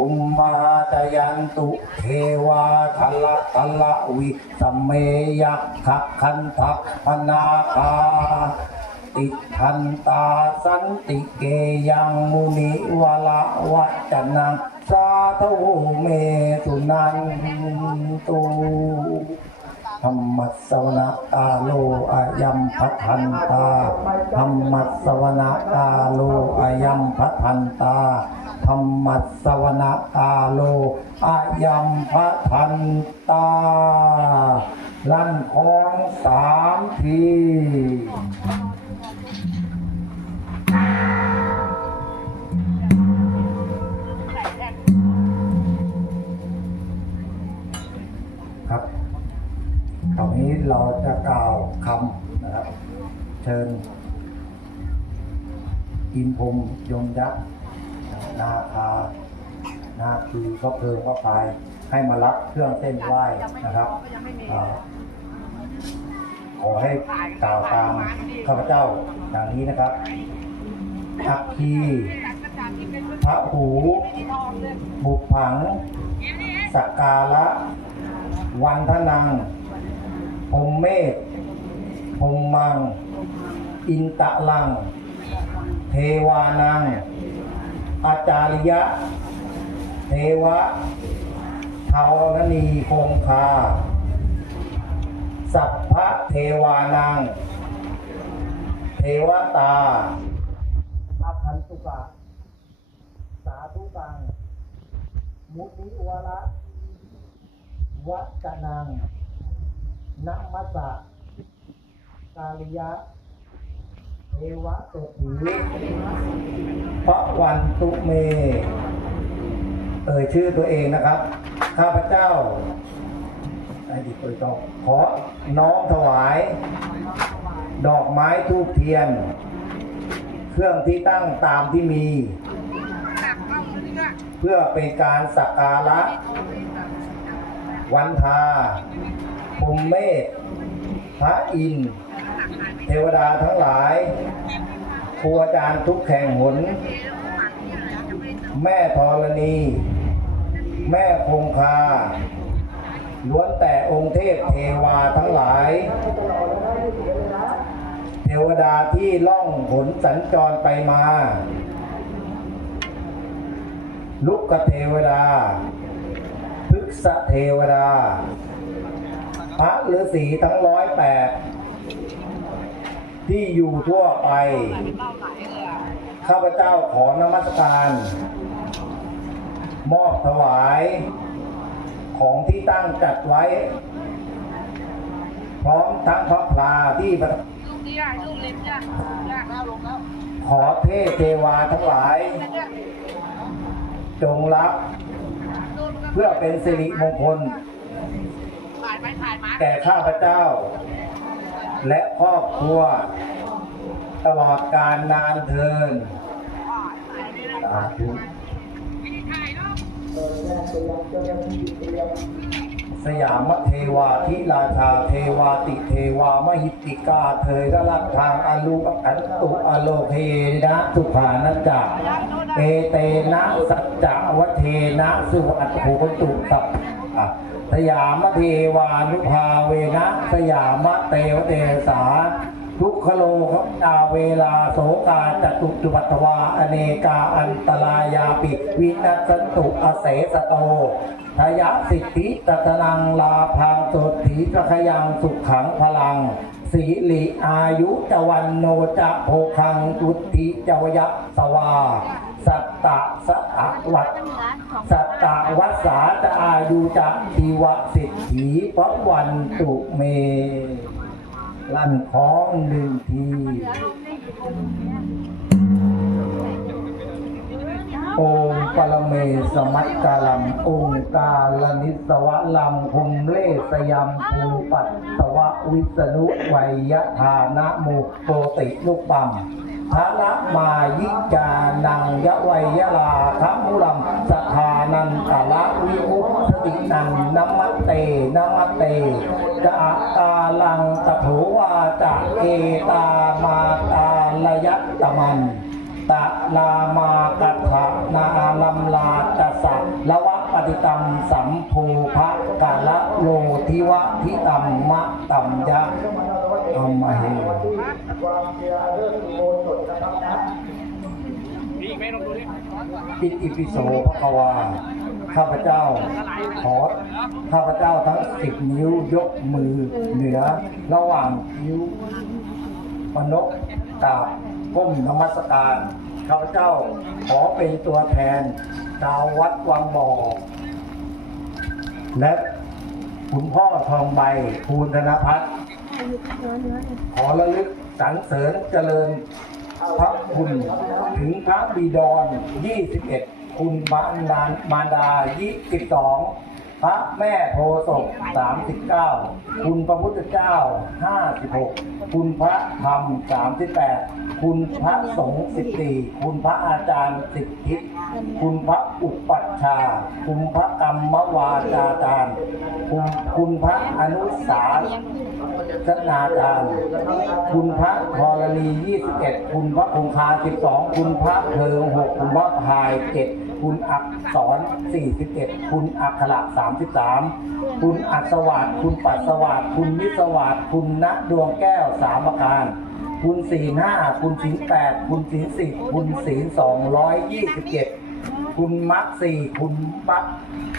อุมมาตยันตุเทวาทละทละวิสเมยักขคันทักพนาคาติทันตาสันติเกยังมุนิวละวัจนังสาธุเมตุนันตุธรรมสวนาตาโลอายัมพัทันตา รรมัสวนาตาโลอายัมพัทันตาธรรมัสสวนาตาโลอายัมพัทันตา ลั่นของสามทีครับตอนนี้เราจะกล่าวคำนะครับ เชิญ อินพรหมยมยักษ์นาคานาคีก็เพลิงก็พายให้มารับเครื่องเส้นไหว้นะครับขอให้กล่าวตามข้าพเจ้าอย่างนี้นะครับอัคคีพระหู บุกผัง สักการะ วันทนังพมเมธพมมัง อินตะลัง วานัง อาจาริยะ เทวะเทารณีคงคา สัพพะเทวานัง เทวตาอาคันตุกะ สาธุตัง มุนิวระวัจนังนัมมัสสะกาลิยะ เทวะเศรษฐีพระวันตุเม เอ่ยชื่อตัวเองนะครับ ข้าพเจ้าไอ้ดิเปิดตองขอน้อมถวาย ดอกไม้ทูบเทียน เครื่องที่ตั้งตามที่มี เพื่อเป็นการสักการะ วันทาพรมเมธพระอินทร์ เทวดาทั้งหลาย ครูอาจารย์ทุกแข่งหน แม่ธรณี แม่คงคาล้วนแต่องค์เทพเทวาทั้งหลาย เทวดาที่ล่องหนสัญจรไปมา ลุกเทวดาพฤกษเทวดา พระฤาษีทั้งร้อยแปด ที่อยู่ทั่วไป ข้าพเจ้าขอนมัสการ มอบถวายของที่ตั้งจัดไว้ พร้อมทั้งพระพลาที่ประลูกนี่ยากลูกเล็กยากยากแล้วลงแล้วขอเทพเทวาทั้งหลาย จงรับเพื่อเป็นสิริมงคลถ่ายไปถ่ายมาแก่ข้าพเจ้า และครอบครัว ตลอดการนานเทินสาธุสยามเทวาทิราชาเทวาติเทวามหิติกาเทยรัตทางอลูกขันตุอโลเพนะสุภานจักเปเตนะสัจจะวเทนะสุวัตถุตุสัพอะ สยามเทวานุภาเวนะสยามเตวเตสาทุกขโลครับนาเวลาโสกาจตุจุปัตวา อเนกาอันตรายาปิวินัสันตุอเสสโตทยะสิทธิตตนังลาพังโสถีตะขยังสุขขังพลังสีลิอายุจวันโนจะโภคังตุติจวยะสวา สัตตะสะอะวัตสัตตะวัสาจะอายุจะทีวสิทธิพระวันตุเม ลั่นของหนึ่งทีโอมปรเมสมัตกาลัมองกาลนิสวะลัมคุมเลสยมภูปัตสวะวิษณุไวยธานะโมโตติลูกปัม พระมายิจานังยะไวยะลาทัมุลัมสถานันตะละวิมุตตินังนัมะเตนัมะเตจะกาลังตะโถวาจะเอตามาตาลยัตตมันตะลามากะถะนาลัมลาตสะละวะปฏิตัมสัมโพภะกะละโลทิวะทิตัมมะตัมยะอมมะเหม ลองดูดิปิติปิโสภควา ข้าพเจ้าขอข้าพเจ้าทั้งสิบนิ้วยกมือเหนือ ระหว่างนิ้วมนกกราบก้มนมัสการ ข้าพเจ้าขอเป็นตัวแทนชาววัดวังบ่อและคุณพ่อทองใบภูลธนพัฒน์ขอระลึกสรรเสริญเจริญ พระคุณถึงพระบิดร 21 คุณพระนามารดา 22 พระแม่โพศพ39 คุณพระพุทธเจ้า 56 คุณพระธรรม 38 คุณพระสงฆ์14 คุณพระอาจารย์สิทธิคุณพระอุปัชฌาย์คุณพระกรรมวาจาจารย์คุณคุณพระอนุสาสนาจารย์ คุณพระธรณี 21 คุณพระคงคา 12 คุณพระเพิง6คุณพระพาย 7 คุณอักษร41 คุณอักขระ33 คุณอัศวาสคุณปัสสวาสคุณวิศวาสคุณณดวงแก้วสามประการคุณศีลห้าคุณศีลแปดคุณศีลสิบคุณศีลสองร้อยยี่สิบเจ็ดคุณมรรคสี่คุณมรรค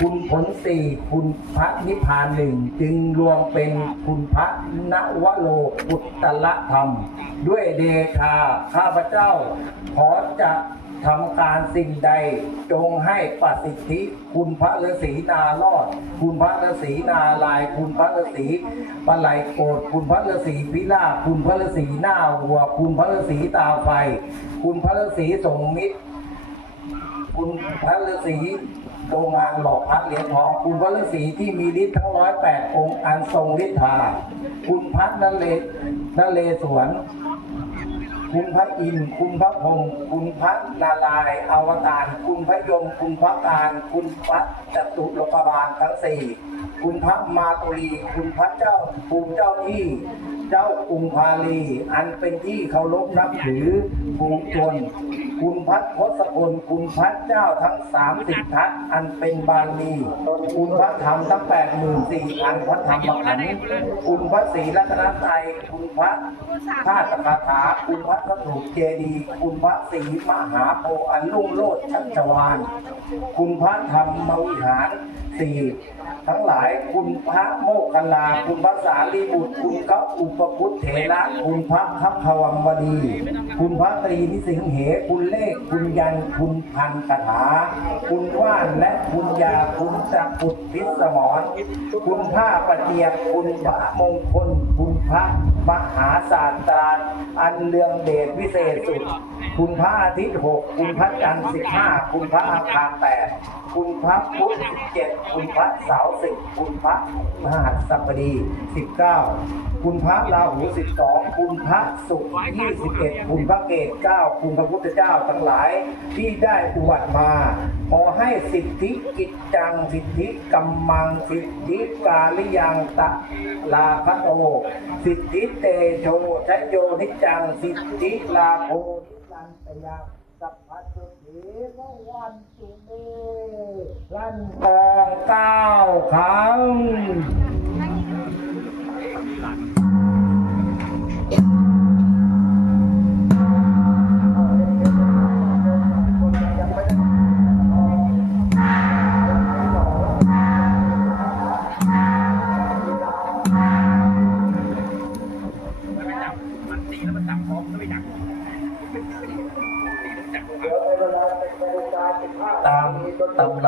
คุณผลสี่คุณพระนิพพานหนึ่งจึงรวมเป็นคุณพระนวโลกุตตะธรรม ด้วยเดชาข้าพเจ้า ขอจะ ทำการสิ่งใดจงให้ประสิทธิคุณพระฤาษีนารอด คุณพระฤาษีนาลาย คุณพระฤาษีปลาไหลโกรธคุณพระฤาษีพิราบคุณพระฤาษีหน้าวัว คุณพระฤาษีตาไฟ คุณพระฤาษีสงมิตร คุณพระฤาษีโรงงานหล่อพระเหรียญทอง คุณพระฤาษีที่มีฤทธิ์ทั้งร้อยแปดองค์อันทรงฤทธา คุณพระนเรนเรศวร คุณพระอินทร์คุณพระพรหมคุณพระนารายณ์อวตารคุณพระยม คุณพระการคุณพระจตุโลกบาลทั้งสี่คุณพระมาตุลี คุณพระเจ้าภูมิเจ้าที่ เจ้ากรุงพาลี อันเป็นที่เคารพนับถือภูมิชน คุณพระทศพลคุณพระเจ้าทั้งสามสิบทัศอันเป็นบาลีคุณพระธรรมทั้งแปดหมื่นสี่อันพระธรรมขันธ์คุณพระศรีรัตนตรคุณพระธาตุคาถาคุณพระสถูปเจดีคุณพระศรีมหาโพธิ์อันลุ่งโลดชัชวานคุณพระธรรมวิหาร สี่ทั้งหลายคุณพระโมคคัลลาคุณพระสารีบุตร คุณพระอุปคุตเถระคุณพระทัพพวังวดี คุณพระตรีนิสิงเห คุณเลข คุณยัน คุณพันคาถา คุณว่านและคุณยาคุณจักรพุทธพิสมรคุณผ้าประเจียบคุณพระมงคล คุณพระมหาศาสตราอันเรืองเดชวิเศษสุด คุณพระอาทิตย์หกคุณพระจันทร์สิบห้าคุณพระอาคารแปดคุณพระพุธสิบเจ็ดคุณพระเสาร์สิบคุณพระมหาสัปดีสิบเก้าคุณพระราหูสิบสองคุณพระศุกร์ยี่สิบเอ็ดคุณพระเกศเก้าคุณพระพุทธเจ้าทั้งหลายที่ได้อุบัติมา ขอให้สิทธิกิจจังสิทธิกัมมังสิทธิกาลิยังตะลาคโตสิทธิเตโชชโยนิจจังสิทธิลาโภ นันตยังสัพพะสุขีววันสุเมลั่นกองเก้าครั้ง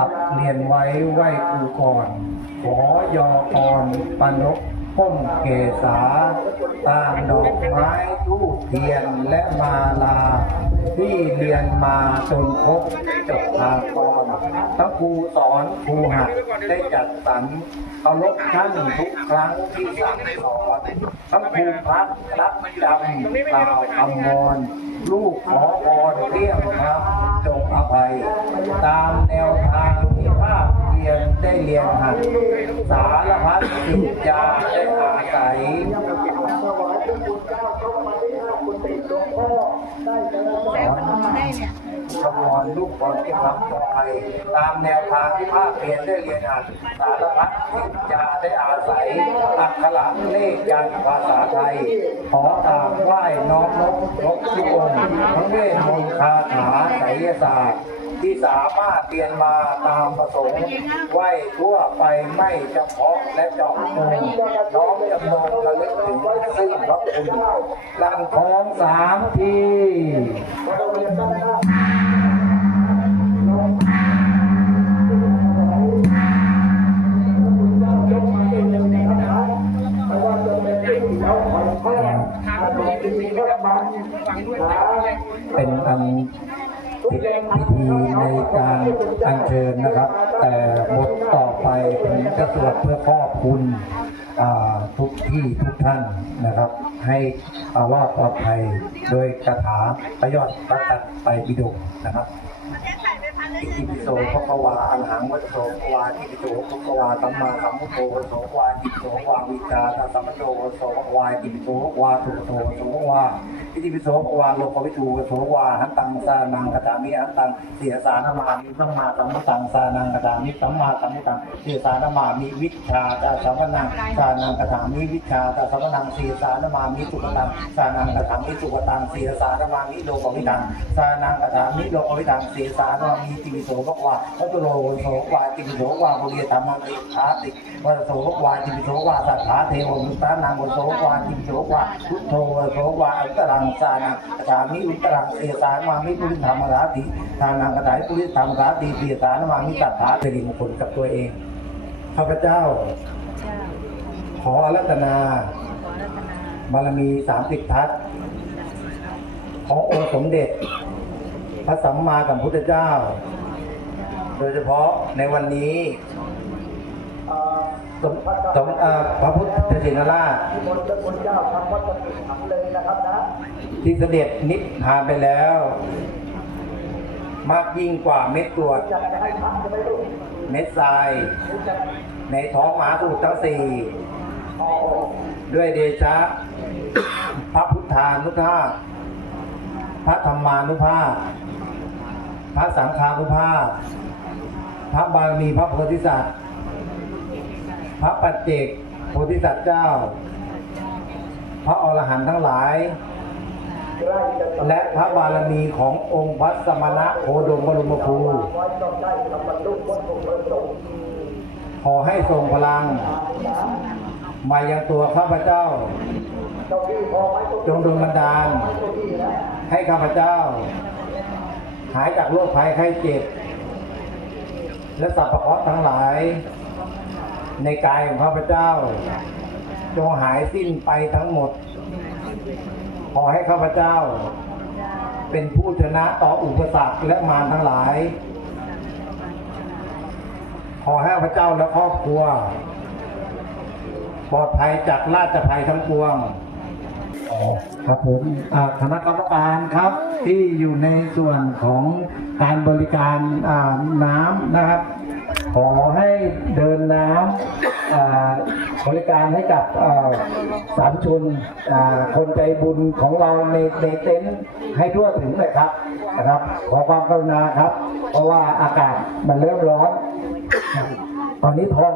รับเรียนไว้ไหวกูก่อนขอยอกรปนกพ้มเกษาตามดอกไม้ทูเทียนและมาลา ที่เรียนมาจนครบจบทางกรทั้งครูสอนครูหัดได้จัดสรรเคารพท่านทุกครั้งที่สั่งสอนทั้งครูพักรับจำกล่าวคำวอน ลูกขอพรเรียกครับจงอภัย ตามแนวทางที่ภาคเรียนได้เรียนหัดสารพัดสิทยาได้อาศัยแล้วมันได้ เนี่ยคำนวณลูกบอลที่ทำต่อไปตามแนวทางที่ภาคเรียนได้เรียนอ่านสารพัดวิทยาได้อาศัยอักขระเลขยันภาษาไทย ขอกราบไหว้น้อมนบนบทุกองทั้งเวทมนต์คาถาไสยศาสตร์ที่สามารถเรียนมาตามประสงค์ไหวทั่วไปไม่เฉพาะและเจาะจงน้อมจำนงระลึกถึงซึ่งพระคุณลังทองสามที เป็นอันพิธีในการอัญเชิญนะครับ แต่บทต่อไปผมจะสวดเพื่อขอบคุณทุกที่ทุกท่านนะครับ ให้อารอดปลอดภัยโดยคาถาประยอดประตัดไปปิดกนะครับ อิติปิโสภควาอังหังวัจโสภวาอิติปิโสภควาสัมมาสัมพุทโธวัจโสภวาอิติปิโสภวาวิจาตสัมปโนวัจโสภควาอิติปิโสภควาสุโตวัจโสภควาอิติปิโสภควาโลกวิทูวัจโสภควาหันตังสานังกตามิหันตังเสียสานามามิสัมมาสัมพุทธังสานังกตามิสัมมาสัมพุทธังเสียสานามามิวิชาตาสัมปนังสานังกตามิวิชาตาสัมปนังเสียสานามามิสุขตังสานังกตามิสุขตังเสียสานามามิโลกวิทังสานังกตามิโลกวิทังเสียสานามามิติปิโสภควาพระตุโลโสภวาติปิโสภควาบุริยธรรมติอาติวัสโสภควาติปิโสภควาสัทธาเทวมุตตานังวัสโสภควาติปิโสภควาพุทโธโสภควาอัตตรังสานังกตามิอุตตรังเสียสานามามิปุริธรรมราติทานังกตามิปุริธรรมราติเสียสานามามิสัทธาเป็นมงคลกับตัวเองข้าพเจ้า ขออารัตนาบารมีสามสิบทัศขอองค์สมเด็จ ระสัมมาสัมพุทธเจ้า โดยเฉพาะในวันนี้สมสมพระพุทธชินราชที่เสด็จนิพพานไปแล้ว มากยิ่งกว่าเม็ดกรวด เม็ดทราย ในท้องมหาสมุทรทั้งสี่ด้วยเดชะ พระพุทธานุภาพ พระธรรมานุภาพ พระสังฆานุภาพ พระบารมีพระโพธิสัตว์ พระปัจเจกโพธิสัตว์เจ้า พระอรหันต์ทั้งหลาย และพระบารมีขององค์พระสมณะโคดมบรมครูขอให้ทรงพลัง มายังตัวข้าพเจ้า จงดลบันดาล ให้ข้าพเจ้า หายจากโรคภัยไข้เจ็บ และสัพพะเคราะห์ทั้งหลาย ในกายของข้าพเจ้า จงหายสิ้นไปทั้งหมด ขอให้ข้าพเจ้า เป็นผู้ชนะต่ออุปสรรคและมารทั้งหลาย ขอให้ข้าพเจ้าและครอบครัว ปลอดภัยจากราชภัยทั้งปวง ครับผมอ่าคณะกรรมการครับที่อยู่ในส่วนของการบริการอ่าน้ำนะครับ ขอให้เดินน้ำอ่าบริการให้กับอ่าสาธุชนอ่าคนใจบุญของเราในในเต็นท์ให้ทั่วถึงเลยครับนะครับ ขอความกรุณาครับ เพราะว่าอากาศมันเริ่มร้อน ตอนนี้ทอง